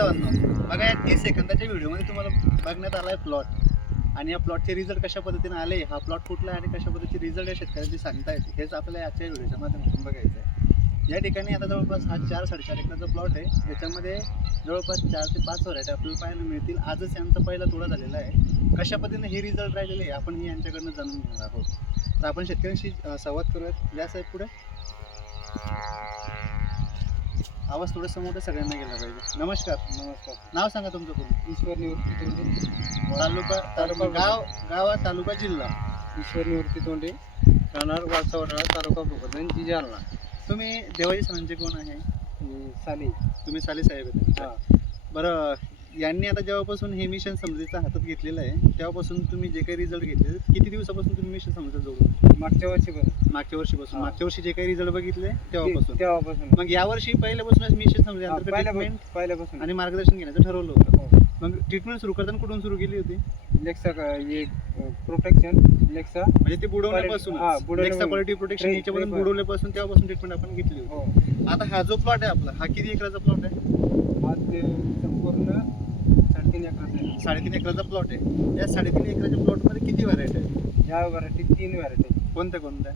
नमस्कार बघा या तीस सेकंदाच्या व्हिडिओमध्ये तुम्हाला बघण्यात आलाय प्लॉट आणि या प्लॉटचे रिझल्ट कशा पद्धतीने आले हा प्लॉट कुठला आहे आणि कशा पद्धतीचे रिझल्ट या शेतकऱ्यांचे सांगतायत हेच आपल्याला आजच्या व्हिडिओच्या माध्यमातून बघायचं आहे. या ठिकाणी आता जवळपास हा चार साडेचार एकराचा प्लॉट आहे. याच्यामध्ये जवळपास चार ते पाच व्हरायटी आपल्याला पाहायला मिळतील. आजच यांचा पहिला तोडा झालेला आहे. कशा पद्धतीने हे रिझल्ट राहिलेले आहे आपण हे यांच्याकडनं जाणून घेणार आहोत. तर आपण शेतकऱ्यांशी संवाद करूयात. या साहेब पुढे. आवाज थोडासा मोठा सगळ्यांना गेला पाहिजे. नमस्कार. नमस्कार. नाव सांगा तुमचं पूर्ण. ईश्वर निवृत्ती तोंडे. तालुका तालुका गाव गावा तालुका जिल्हा. ईश्वर निवृत्ती तोंडे. राहणार वासावडा तालुका भोकरदन जी जालना. तुम्ही देवाजी सरांचे कोण आहे? साली. तुम्ही साले साहेब आहेत. हा. बरं यांनी आता जेव्हापासून हे मिशन समृद्धीचा हातात घेतलेलं आहे तेव्हापासून तुम्ही जे काही रिझल्ट घेतले किती दिवसापासून तुम्ही मिशन समृद्धी जोडून मागच्या वर्षी मागच्या वर्षीपासून. मागच्या वर्षी जे काही रिझल्ट बघितले तेव्हापासून. तेव्हापासून. मग यावर्षी पहिल्यापासूनच मिशन ट्रीटमेंट पहिल्यापासून आणि मार्गदर्शन घेण्याचं ठरवलं होतं. हो. मग ट्रीटमेंट सुरू करताना कुठून सुरू केली होती? लेक्सा प्रोटेक्शन लेक्सा म्हणजे ते हा, बुडवण्यापासून. क्वालिटी प्रोटेक्शन याच्यापासून. बुडवल्यापासून तेव्हापासून ट्रीटमेंट आपण घेतली होती. हो. आता हा जो प्लॉट आहे आपला हा किती एकराचा प्लॉट आहे? संपूर्ण साडेतीन एकराचा आहे. साडेतीन एकराचा प्लॉट आहे. या साडेतीन एकराच्या प्लॉटमध्ये किती व्हरायटी आहे? ह्या व्हरायटी तीन व्हरायटी कोणत्या कोणत्या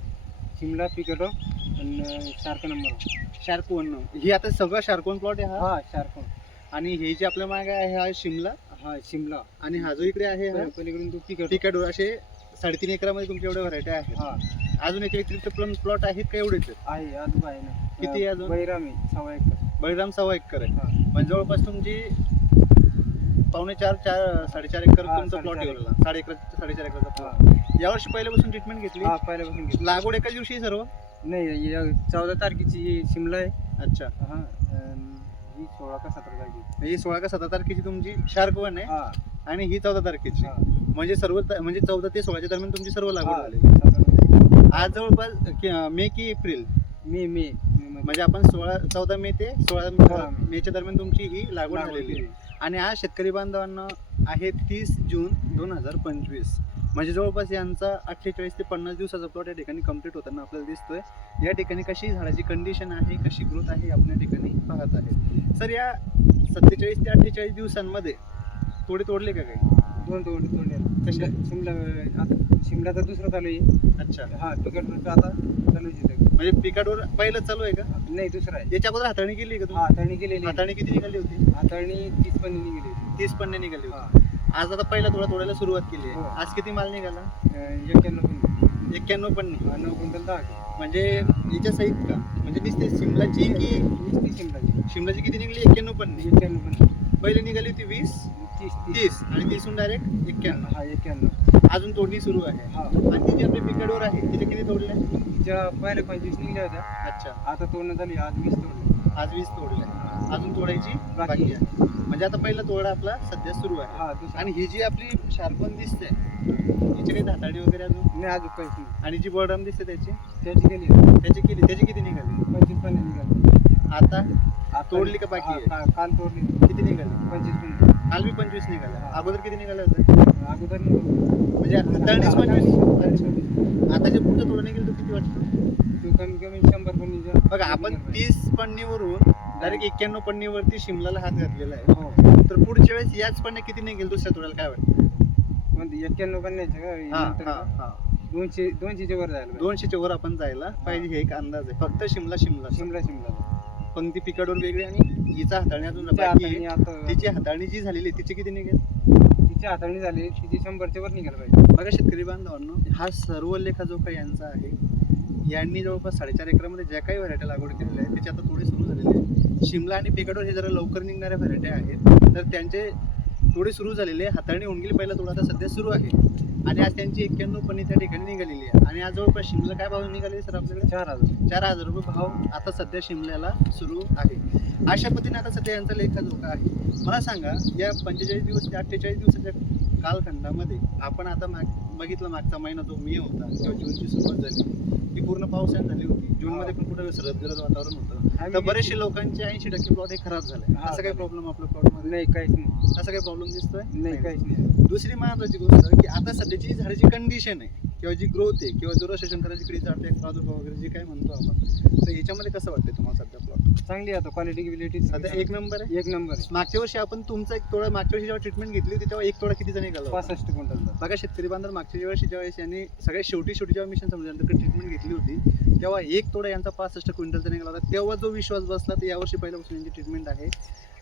शिमला पिकेटो आणि सारखा नंबर शार्कवन ही आता सगळं शार्कवन प्लॉट आहे हा? हा शार्को आणि हे जे आपल्या मागे आहे हा शिमला? हा शिमला. आणि हा जो इकडे आहे हा? पलीकडून तो पिकेटो. असे साडेतीन एकरामध्ये तुमच्या एवढ्या व्हरायटी आहेत. हा. अजून याच्या व्यतिरिक्त प्लॉट प्लॉट आहेत का एवढेच? आहे अजून आहे ना किती आहे अजून? बैरामी सव्वा एकर. बळीराम सव्वा एकर आहे म्हणजे जवळपास तुमची पावणे चार चार साडेचार एकर हा, तुमचा प्लॉट साडेचार ठेवलेला साडे एकर साडेचार एकरचा यावर्षी पहिल्यापासून ट्रीटमेंट घेतली? हा पहिल्यापासून घेतली. लागवड एकाच दिवशी सर्व? नाही या चौदा तारखेची शिमला आहे. अच्छा. हा अन ही सोळा का सतरा तारखेची. ही सोळा का सतरा तारखेची तुमची शार्क वन आहे. हा. आणि ही चौदा तारखेची. हा. म्हणजे सर्व त- म्हणजे चौदा ते सोळाच्या दरम्यान तुमची सर्व लागवड हा, झाली सतरा. आज जवळपास कि- मे की एप्रिल? मे मे. म्हणजे आपण सोळा चौदा मे ते सोळा मे. मेच्या दरम्यान तुमची ही लागवड झालेली. आहे आणि आज शेतकरी बांधवांना आहे तीस जून दोन हजार पंचवीस म्हणजे जवळपास यांचा अठ्ठेचाळीस ते पन्नास दिवसाचा प्लॉट या ठिकाणी कंप्लीट होताना आपल्याला दिसतोय या ठिकाणी कशी झाडाची कंडिशन आहे कशी ग्रोथ आहे आपण या ठिकाणी पाहत आहे सर या सत्तेचाळीस ते अठ्ठेचाळीस दिवसांमध्ये थोडे तोडले का काही दोन दोन दोन कशा? आता शिमलाचा दुसरा चालू आहे. अच्छा. हा पिकेटचा आता चालू आहे तिथे. म्हणजे पिकाडवर पहिलं चालू आहे का? नाही दुसरा आहे. याच्या अगोदर हाताळणी केली का हा तुम्ही हाताळणी केलेली आहे. हाताळणी किती निघाली होती? हाताळणी तीस पण निघेली होती. तीस पन्ने निघाली हा. होती आज आता पहिला थोडा तोडायला सुरुवात केली हो. आहे आज किती माल निघाला? एक्क्याण्णव पण एक्क्याण्णव पन्ने हा, नऊ क्विंटल दहा किलो. म्हणजे याच्या सहित का? म्हणजे नुसते शिमलाची की वीस तीस शिमलाची. शिमलाची किती निघली? एक्क्याण्णव पन्ने एक्क्याण्णव पण पहिली निघाली होती वीस. तीस तीस. आणि तीसून डायरेक्ट एक्क्याण्णव. हा एक्क्याण्णव. अजून तोडणी सुरू आहे. हा. आणि ती जी आपली पिकाडवर आहे तिथे किती तोडले? तिच्या पहिल्या पंचवीस निघल्या होत्या. अच्छा. आता तोडणं झाली आज वीस तोडले. आज वीस तोडले. अजून तोडायची बाकी आहे. म्हणजे आता पहिला तोडा आपला सध्या सुरू आहे. हा दुसरा आणि ही जी आपली शार्पन दिसते हिची काही धाताडी वगैरे अजून? नाही अजून काहीच नाही. आणि जी बॉर्डम दिसते त्याची? त्याची गेली त्याची किती त्याची किती निघाली? पंचवीस पण निघाली. आता- तोडली का बाकी हा? का- काल तोडली किती निघाली पंचवीस पण काल बी पंचवीस निघाल्या हा. अगोदर किती निघाल्या होत्या अगोदर निघाली. म्हणजे हाताळणीच हाताळणी- हाताळणी पंचवीस पंचवीस. आता जे पुढचं तोडा निघेल तो किती वाटतं तो कमी कमी शंभर पण निघाला. बघा आपण निघाला. तीस पन्नीवरून डायरेक्ट एक्क्याण्णव पन्नीवरती शिमलाला हात घातलेला आहे हो तर पुढच्या वेळेस याच पन्ने किती निघेल दुसऱ्या तोड्याला काय वाटतं म्हणजे एक्क्याण्णव पण का हा, हा? हा. दोनशे दोनशेच्या वर जायला पाहिजे. दोनशेच्या वर आपण जायला पाहिजे हे एक अंदाज आहे फक्त शिमला शिमला शिमला शिमला पंक्ती पिकाडवर वेगळी आणि हिचा हाताळणी अजून तिच्या बाकी हाताळणी आहे. आता तिची हाताळणी जी झालेली आहे तिची किती निघेल? तिची हाताळणी झाली तिची शंभरच्या वर निघायला पाहिजे. बघा शेतकरी बांधवांनो हा सर्व लेखा जो काही यांचा आहे यांनी जवळपास साडेचार एकरामध्ये ज्या काही व्हरायटी लागवड केलेल्या आहेत त्याचे आता थोडे सुरू झालेले आहे. शिमला आणि पिकाडोर हे जरा लवकर निघणाऱ्या व्हरायटी आहेत. तर त्यांचे थोडे सुरू झालेले हाताळणी होऊन गेली पहिला थोडा आता सध्या सुरू आहे. आणि आज त्यांची एक्क्याण्णव पन्नी त्या ठिकाणी निघालेली आहे. आणि आज जवळपास शिमला काय भाव निघाले सर आपल्याकडे? चार हजार. चार हजार रुपये भाव आता सध्या शिमल्याला सुरू आहे. अशा पद्धतीने आता सध्या यांचा लेखाजोखा आहे. मला सांगा या पंचेचाळीस दिवस ते अठ्ठेचाळीस दिवसाच्या कालखंडामध्ये आपण आता माग बघितलं मागचा महिना जो मे होता किंवा जूनची सुरुवात झाली ती पूर्ण पावसाने झाली होती. जूनमध्ये पण कुठं सरद गरज वातावरण होतं. तर बरेचसे लोकांचे ऐंशी टक्के प्लॉट हे खराब झाले. असं काही. प्रॉब्लेम आपल्या प्लॉटमध्ये नाही काहीच नाही. असा काही प्रॉब्लेम दिसतोय? नाही काहीच नाही. दुसरी महत्वाची गोष्ट की आता सध्याची जी झाडाची कंडिशन आहे किंवा जी ग्रोथ आहे किंवा जो शंकराची किडी चालते प्रादुर्भाव वगैरे जे काय म्हणतो आपण तर याच्यामध्ये कसं वाटतंय तुम्हाला सध्या? चांगली आहे आता क्वालिटी बिलिटी सध्या एक नंबर आहे? एक नंबर आहे. मागच्या वर्षी आपण तुमचा एक तोडा मागच्या वर्षी जेव्हा ट्रीटमेंट घेतली होती तेव्हा एक तोडा कितीचा निघाला होता? पासष्ट क्विंटलचा बघा शेतकरी बांधव मागच्या वर्षी ज्यावेळेस यांनी सगळ्यात शेवटी शेवटी जेव्हा मिशन समजल्यानंतर ट्रीटमेंट घेतली होती तेव्हा एक तोडा यांचा पासष्ट क्विंटलचा निघाला होता तेव्हा जो विश्वास बसला तर यावर्षी पहिल्यापासून यांची ट्रीटमेंट आहे.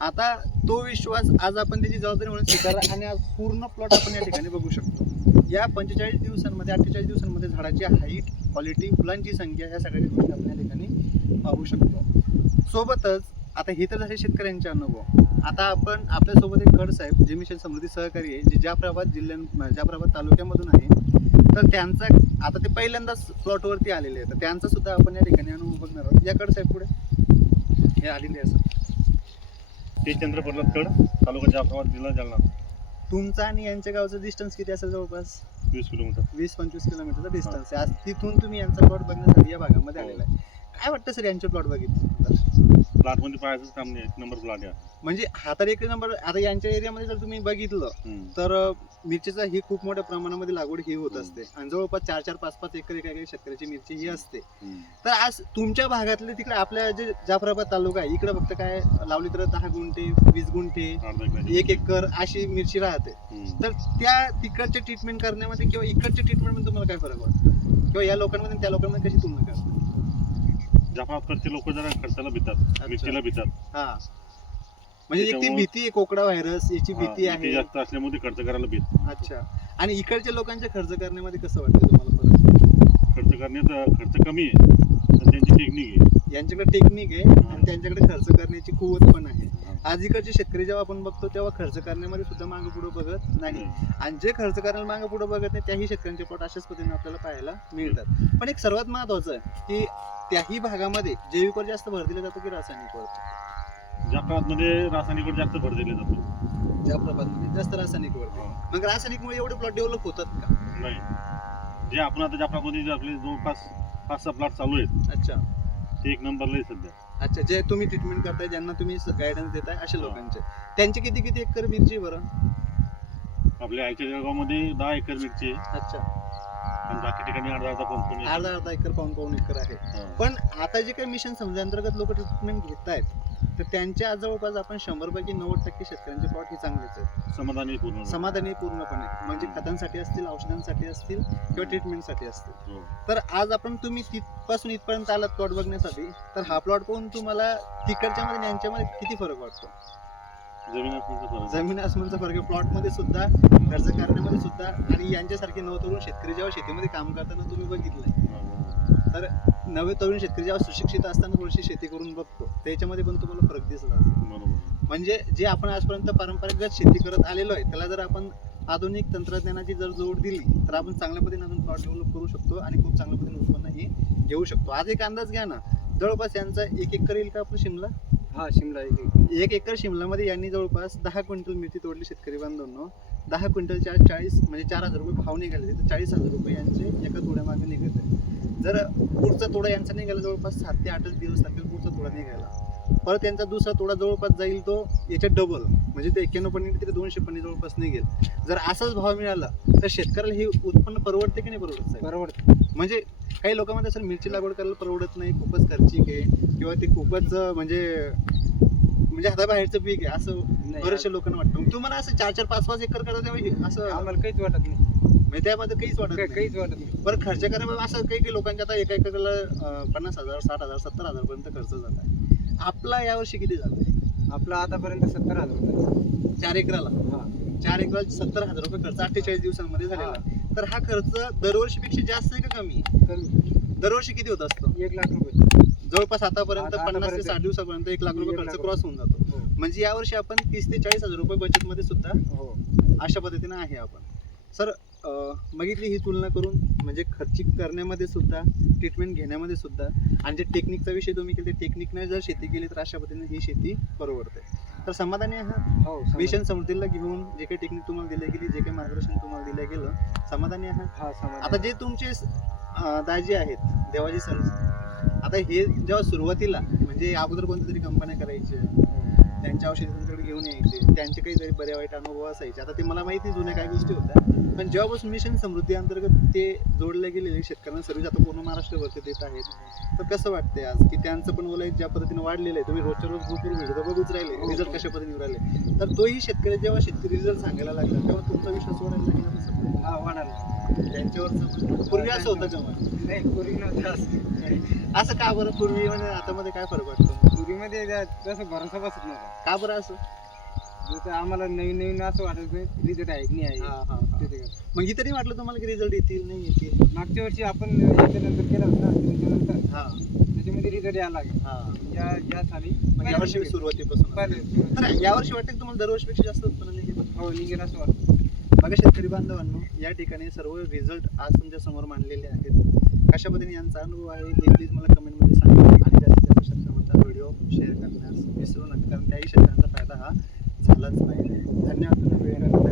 आता तो विश्वास आज आपण त्याची जबाबदारी म्हणून स्वीकारला आणि आज पूर्ण प्लॉट आपण या ठिकाणी बघू शकतो. या पंचेचाळीस दिवसांमध्ये अठ्ठेचाळीस दिवसांमध्ये झाडाची हाईट क्वालिटी फुलांची संख्या या सगळ्या गोष्टी आपण या ठिकाणी पाहू शकतो. सोबतच आता हे तर झाले शेतकऱ्यांचे अनुभव. आता आपण आपल्यासोबत एक खड साहेब जे मिशन समृद्धी सहकारी आहे जे जाफराबाद जिल्ह्या जाफराबाद तालुक्यामधून आहे. तर त्यांचा आता ते पहिल्यांदाच प्लॉटवरती आलेले आहेत. तर त्यांचा सुद्धा आपण या ठिकाणी अनुभव बघणार आहोत. या खड साहेब पुढे. हे आलेले असं ते चंद्र पर्लतकड तालुका जाफराबाद जिल्हा जालना. तुमचा आणि यांच्या गावचं डिस्टन्स किती असेल जवळपास? वीस किलोमीटर. वीस पंचवीस किलोमीटरचा डिस्टन्स आहे. आज तिथून तुम्ही यांचा प्लॉट बघण्यासाठी या भागामध्ये आलेला आहे. काय वाटतं सर यांचे प्लॉट बघितले प्लॉटमध्ये पाहायचंच काम नाही एक नंबर प्लॉट आहे म्हणजे हा तर एक नंबर आता यांच्या एरियामध्ये जर तुम्ही बघितलं हम्म. तर मिरचीचा ही खूप मोठ्या प्रमाणामध्ये लागवड ही होत असते आणि जवळपास चार चार पाच पाच एकर एका एका शेतकऱ्याची मिरची ही असते हम्म. तर आज तुमच्या भागातले तिकडे आपल्या जे जाफराबाद तालुका आहे इकडे फक्त काय लावली तर दहा गुंठे वीस गुंठे अर्धा. एक एकर अशी मिरची राहते हम्म. तर त्या तिकडचे ट्रीटमेंट करण्यामध्ये किंवा इकडच्या ट्रीटमेंटमध्ये तुम्हाला काय फरक वाटतो किंवा या लोकांमध्ये आणि त्या लोकांमध्ये कशी तुलना करता जाफराबादकडचे लोक जरा खर्चाला भितात मिरचीला भितात. हा. म्हणजे एक ती त्याच्यामुळं- भीती आहे कोकडा व्हायरस याची हा, भीती भीती आहे. जास्त असल्यामुळे ते खर्च करायला भीत. अच्छा. आणि इकडच्या लोकांच्या खर्च करण्यामध्ये कसं वाटतं तुम्हाला फरक? खर्च करण्याचा खर्च कमी आहे पण त्यांची टेक्निक आहे. यांच्याकडे टेक्निक आहे आणि त्यांच्याकडे खर्च करण्याची कुवत पण आहे. आज इकडचे शेतकरी जेव्हा आपण बघतो तेव्हा खर्च करण्यामध्ये सुद्धा मागे पुढे बघत नाही. आणि जे खर्च करायला मागे पुढे बघत नाही त्याही शेतकऱ्यांचे प्लॉट अशाच पद्धतीने आपल्याला पाहायला मिळतात. पण एक सर्वात महत्वाचं आहे की त्याही भागामध्ये जैविकवर जास्त भर दिला जातो की रासायनिकवर? जाफराबादमध्ये रासायनिकवर जास्त भर दिला जातो. ज्या प्रभागामध्ये जास्त रासायनिकवर. मग रासायनिकमुळे एवढे प्लॉट डेव्हलप होतात का? नाही. जे आपण आता जाफराबादमध्ये जे आपले जवळपास पाच सहा प्लॉट चालू आहेत अच्छा. ते एक नंबरला आहे सध्या. अच्छा जे तुम्ही ट्रीटमेंट करताय ज्यांना तुम्ही गायडन्स देताय अशा लोकांचे. त्यांचे किती किती एकर मिरची बरं? आपल्या आईच्या जळगावमध्ये दहा एकर मिरची आहे. अच्छा. आणि बाकी ठिकाणी अर्धा अर्धा पंप अर्धा अर्धा एकर पाऊन पाऊन एकर आहे. पण आता जे काही मिशन समजांतर्गत लोक ट्रीटमेंट घेत आहेत तर त्यांच्या आज जवळपास आपण शंभर पैकी नव्वद टक्के शेतकऱ्यांचे प्लॉट हे चांगलेच आहेत. समाधानी पूर्ण. समाधानी पूर्णपणे. म्हणजे खतांसाठी असतील औषधांसाठी असतील किंवा ट्रीटमेंटसाठी असतील. हो. तर आज आपण तुम्ही तिथपासून इथपर्यंत आलात प्लॉट बघण्यासाठी तर हा प्लॉट पाहून तुम्हाला तिकडच्या मध्ये यांच्यामध्ये किती फरक वाटतो? जमीन आसमानचा फरक आहे. जमीन आसमानचा फरक आहे. प्लॉटमध्ये सुद्धा खर्च करण्यामध्ये सुद्धा आणि यांच्यासारखे नवतरुण शेतकरी जेव्हा शेतीमध्ये काम करताना तुम्ही बघितलंय. तर नवे तरुण शेतकरी जेव्हा सुशिक्षित असताना थोडीशी शेती करून बघतो त्याच्यामध्ये पण तुम्हाला फरक दिसत असेल. म्हणजे जे आपण आजपर्यंत पारंपरिकगत शेती करत आलेलो आहे त्याला जर आपण आधुनिक तंत्रज्ञानाची जर जोड दिली तर आपण चांगल्या पद्धतीने अजून प्लॉट डेव्हलप करू शकतो आणि खूप चांगल्या पद्धतीने उत्पन्न हे घेऊ शकतो. आज एक अंदाज घ्या ना जवळपास यांचा एक एकर येईल का आपलं शिमला? हा शिमला एक एक. एक एकर शिमलामध्ये यांनी जवळपास दहा क्विंटल मिरची तोडली शेतकरी बांधवांनो. दहा क्विंटलच्या चाळीस म्हणजे चार हजार रुपये भाव निघाले तर चाळीस हजार रुपये यांचे एका तोड्यामागे निघत आहे जर पुढचा तोडा यांचा निघाला जवळपास सात ते आठच दिवस लागतील पुढचा तोडा निघायला. परत यांचा दुसरा तोडा जवळपास जाईल तो याच्या डबल म्हणजे ते एक्क्याण्णव पन्नी तिथे दोनशे पन्नी जवळपास निघेल. जर असाच भाव मिळाला तर शेतकऱ्याला हे उत्पन्न परवडते की नाही परवडत? परवडतं. म्हणजे काही लोकांमध्ये असेल मिरची लागवड करायला परवडत नाही खूपच खर्चिक आहे किंवा ते खूपच म्हणजे म्हणजे हाताबाहेरचं पीक आहे असं बऱ्याचशा लोकांना वाटतं. तुम्हाला असं चार चार पाच पाच एकर हे असं आम्हाला काहीच वाटत नाही. म्हणजे त्यामध्ये काहीच वाटत नाही. काहीच वाटत नाही. बरं खर्च करायला असं काही काही लोकांच्या आता एका एकरला पन्नास हजार साठ हजार सत्तर हजार पर्यंत खर्च झाला आहे. आपला यावर्षी किती झाला? आपला आतापर्यंत सत्तर हजार रुपये. चार एकराला? हा. चार एकराला सत्तर हजार रुपये खर्च अठ्ठेचाळीस दिवसांमध्ये झालेला. आहे. तर हा खर्च दरवर्षीपेक्षा जास्त आहे का कमी? दरवर्षी किती होत असतो? एक लाख रुपये. जवळपास आतापर्यंत आता- पन्नास ते आतापर्यंत साठ दिवसापर्यंत एक लाख रुपये एक खर्च लाख क्रॉस होऊन जातो. हो. म्हणजे यावर्षी आपण तीस ते चाळीस हजार रुपये बचत मध्ये सुद्धा हो. अशा पद्धतीने आहे आपण. सर अं, बघितली ही तुलना करून म्हणजे खर्चिक करण्यामध्ये सुद्धा ट्रीटमेंट घेण्यामध्ये सुद्धा आणि जे टेक्निकचा विषय तुम्ही केले टेक्निकने जर शेती केली तर अशा पद्धतीने ही शेती परवडते. तर समाधानी आहात हो. मिशन समृद्धीला घेऊन जे काही टेक्निक तुम्हाला दिले गेली जे काही मार्गदर्शन तुम्हाला दिलं गेलं समाधानी आहात हा समाधान. आता जे तुमचे अं, दाजी आहेत देवाजी सर आता हे जेव्हा सुरुवातीला म्हणजे अगोदर कोणत्या तरी कंपन्या करायच्या हो. त्यांच्या औषधी घेऊन यायचे त्यांचे काहीतरी बऱ्या वाईट अनुभव असायचे. आता ते मला माहिती जुन्या काय गोष्टी होत्या. पण जेव्हापासून मिशन समृद्धी अंतर्गत ते जोडले गेलेले शेतकऱ्यांना सर्व्हिस आता पूर्ण महाराष्ट्रभरती देत आहेत. तर कसं वाटतंय आज की त्यांचं पण ओलाय ज्या पद्धतीने वाढलेलं आहे तुम्ही रोजच्या रोज ग्रुपवर व्हिडिओ बघूच राहिले रिझल्ट कशा पद्धतीने राहिले. तर तोही शेतकरी जेव्हा शेतकरी रिझल्ट सांगायला लागला तेव्हा तुमचा विश्वास वाढायला लागला. हा वाढायला त्यांच्यावरचं पूर्वी असं होतं का नाही पूर्वी नव्हतं असं. असं का बरं? पूर्वी म्हणजे आता मध्ये काय फरक वाटतो? त्या- तसं भरोसा बसत नव्हता. का बरं असं? जसं आम्हाला नवीन नवीन असं वाटायचं रिझल्ट आहे की नाही आहे. हा हा. मग ही तरी वाटलं तुम्हाला की रिझल्ट येतील नाही येतील? मागच्या वर्षी आपण याच्यानंतर केलं होतं ना तुमच्यानंतर. हा. त्याच्यामध्ये रिझल्ट यायला लागला. हा. या या साली मग यावर्षी सुरुवातीपासून. पहिले- तर यावर्षी वाटतं की तुम्हाला दरवर्षीपेक्षा जास्त उत्पन्न निघेल? हो निघेल असं वाटतं. बघा शेतकरी बांधवांनो या ठिकाणी सर्व रिझल्ट आज तुमच्यासमोर मांडलेले आहेत. कशा पद्धतीने यांचा अनुभव आहे हे प्लीज मला कमेंटमध्ये शेअर करण्यास विसरू नका कारण त्याही शेतकऱ्यांचा फायदा हा झालाच पाहिजे. धन्यवाद तुम्ही वेळ